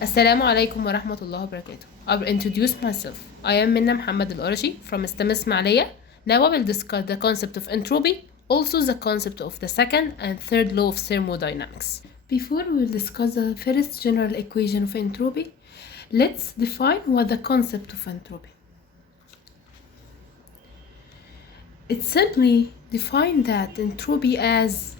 Assalamu alaikum wa rahmatullahi wa barakatuh. I will introduce myself. I am Minna Muhammad Al-Arashi from STEM Ismailia. Now I will discuss the concept of entropy, also the concept of the second and third law of thermodynamics. Before we will discuss the first general equation of entropy, let's define what the concept of entropy. It simply defines that entropy as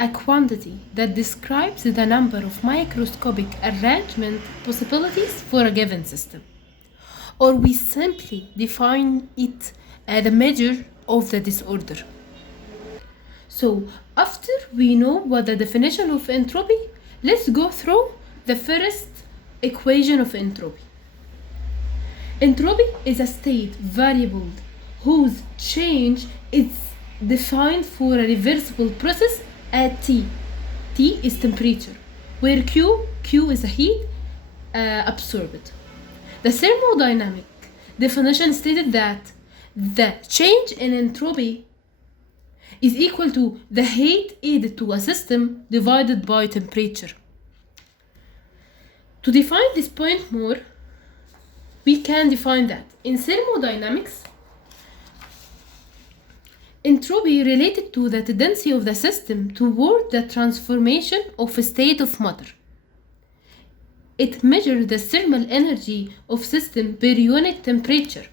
a quantity that describes the number of microscopic arrangement possibilities for a given system. Or we simply define it as a measure of the disorder. So after we know what the definition of entropy, let's go through the first equation of entropy. Entropy is a state variable whose change is defined for a reversible process at T. T is temperature, where Q is a heat absorbed. The thermodynamic definition stated that the change in entropy is equal to the heat added to a system divided by temperature. To define this point more, we can define that in thermodynamics, entropy related to the tendency of the system toward the transformation of a state of matter. It measures the thermal energy of system per unit temperature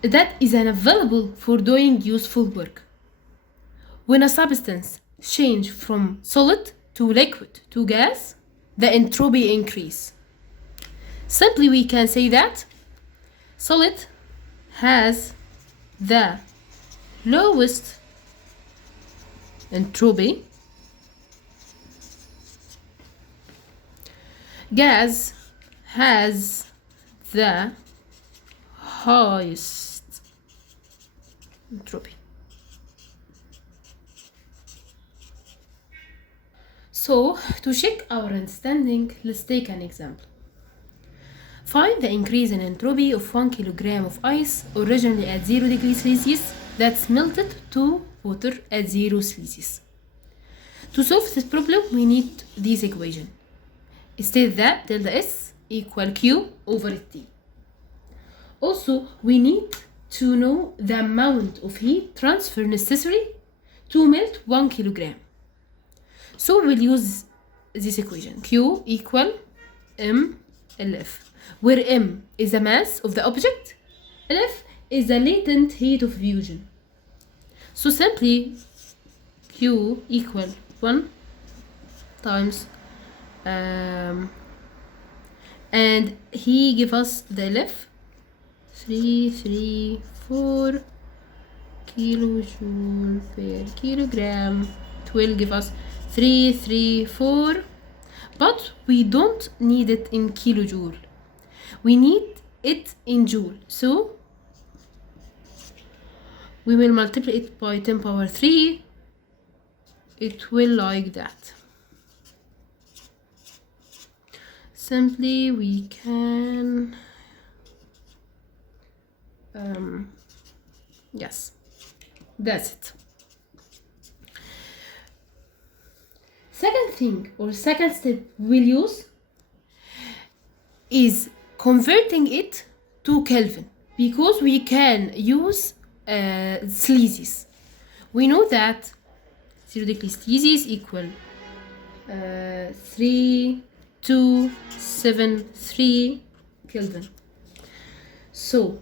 that is available for doing useful work. When a substance changes from solid to liquid to gas, the entropy increase. Simply we can say that solid has the lowest entropy, gas has the highest entropy. So to check our understanding, let's take an example. Find the increase in entropy of 1 kilogram of ice originally at 0 degrees Celsius that's melted to water at 0 Celsius. To solve this problem, we need this equation. It states that delta S equal Q over T. Also, we need to know the amount of heat transfer necessary to melt 1 kilogram. So we will use this equation. Q equal mLF, where m is the mass of the object, Lf is the latent heat of fusion. So simply Q equal 1 times and he give us the Lf 334 kilojoule per kilogram. It will give us 334, but we don't need it in kilojoule. We need it in joule. So we will multiply it by 10 power 3. It will like that. Simply we can yes, that's it. Second thing or second step we'll use is converting it to Kelvin, because we can use Celsius. We know that 0 degrees Celsius equal 3273 Kelvin. So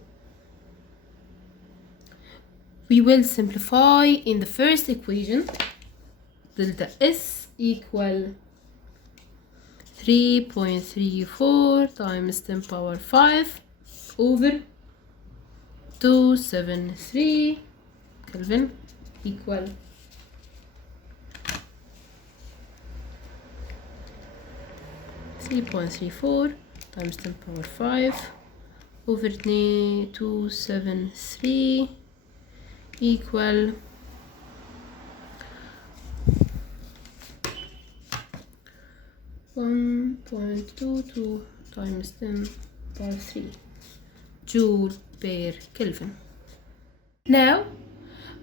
we will simplify in the first equation. Delta S equal 3.34 times 10 power 5 over 273 Kelvin equal 3.34 times 10 power 5 over 273 equal 1.22 times 10 power 3 joule per Kelvin. Now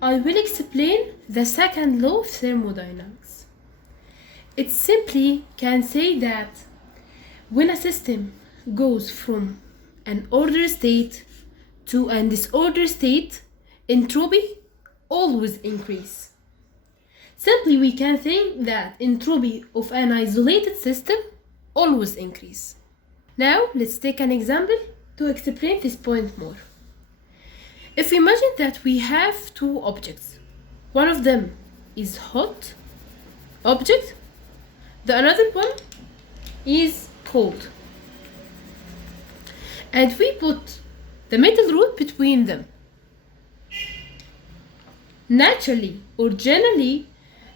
I will explain the second law of thermodynamics. It simply can say that when a system goes from an ordered state to a disordered state, entropy always increase. Simply we can think that entropy of an isolated system always increase. Now let's take an example to explain this point more. If we imagine that we have two objects, one of them is hot object, the another one is cold, and we put the metal rod between them. Naturally or generally,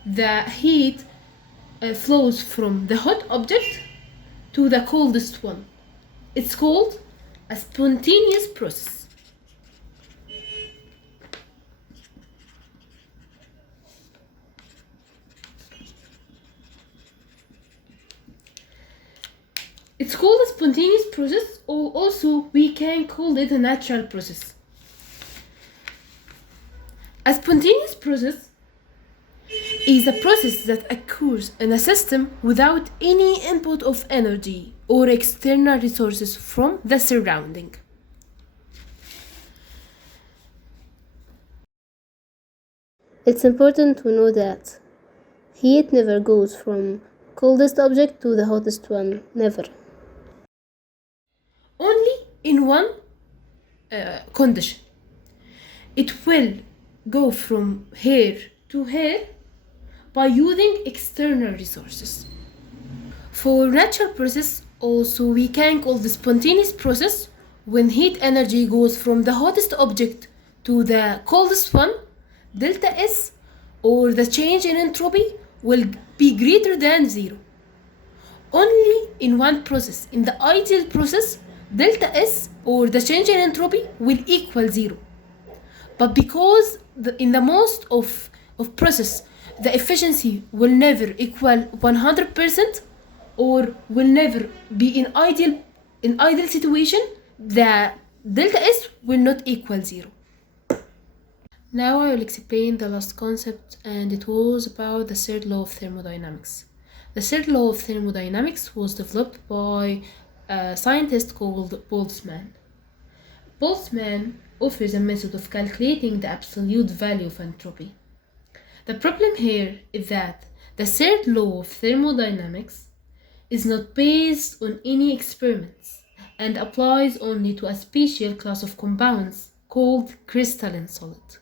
the heat flows from the hot object to the coldest one. It's called a spontaneous process. It's called a spontaneous process, or also we can call it a natural process. A spontaneous process is a process that occurs in a system without any input of energy or external resources from the surrounding. It's important to know that heat never goes from coldest object to the hottest one, never. Only in one condition. It will go from here to here by using external resources. For natural process, also we can call the spontaneous process when heat energy goes from the hottest object to the coldest one, delta S, or the change in entropy will be greater than zero. Only in one process, in the ideal process, delta S or the change in entropy will equal zero. But because in the most of process, the efficiency will never equal 100% or will never be in ideal situation, the delta S will not equal zero. Now I will explain the last concept, and it was about the third law of thermodynamics. The third law of thermodynamics was developed by a scientist called Boltzmann. Boltzmann offers a method of calculating the absolute value of entropy. The problem here is that the third law of thermodynamics is not based on any experiments and applies only to a special class of compounds called crystalline solid.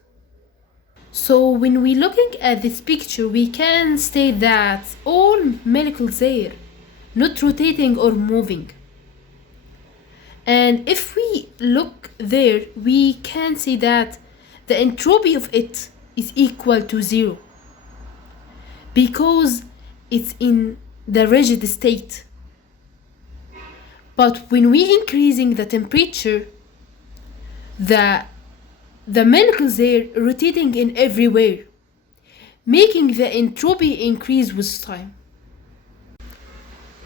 So when we're looking at this picture, we can state that all molecules there, not rotating or moving. And if we look there, we can see that the entropy of it is equal to zero because it's in the rigid state. But when we increasing the temperature, the molecules there rotating in everywhere, making the entropy increase with time.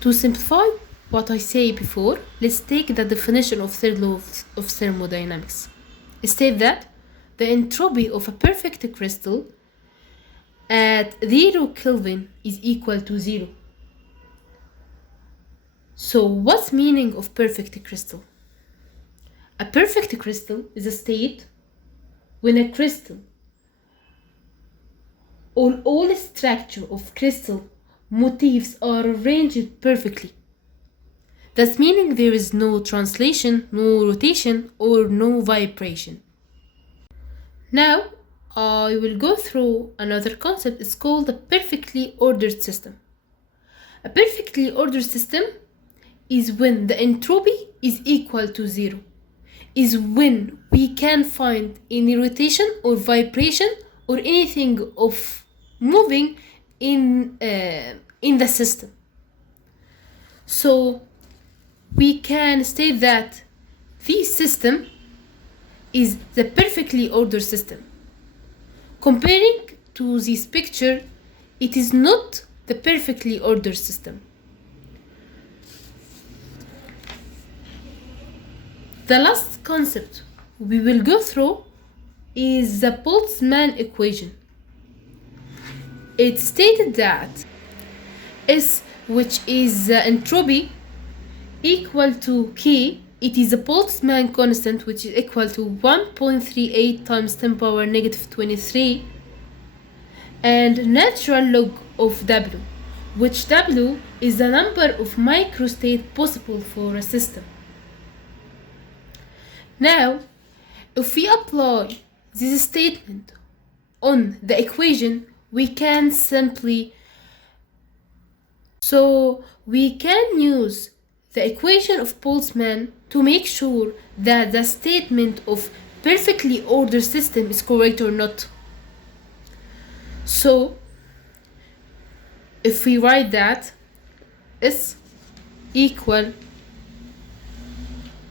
To simplify what I said before, let's take the definition of third law of thermodynamics. It states that the entropy of a perfect crystal at 0 Kelvin is equal to 0. So what's meaning of perfect crystal? A perfect crystal is a state when a crystal or all structure of crystal motifs are arranged perfectly. That's meaning there is no translation, no rotation, or no vibration. Now, I will go through another concept. It's called a perfectly ordered system. A perfectly ordered system is when the entropy is equal to zero. Is when we can find any rotation or vibration or anything of moving in the system. So we can state that this system is the perfectly ordered system. Comparing to this picture, it is not the perfectly ordered system. The last concept we will go through is the Boltzmann Equation. It stated that S, which is entropy, equal to K. It is a Boltzmann constant, which is equal to 1.38 times 10 power negative 23, and natural log of W, which W is the number of microstates possible for a system. Now, if we apply this statement on the equation, we can use the equation of Boltzmann to make sure that the statement of perfectly ordered system is correct or not. So if we write that S equal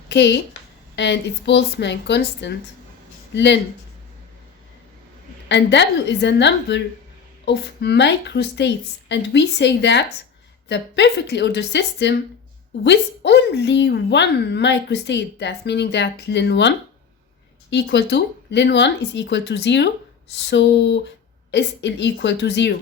K and its Boltzmann constant ln, and W is a number of microstates, and we say that the perfectly ordered system with only one microstate, that's meaning that ln 1 is equal to 0, so S is equal to 0.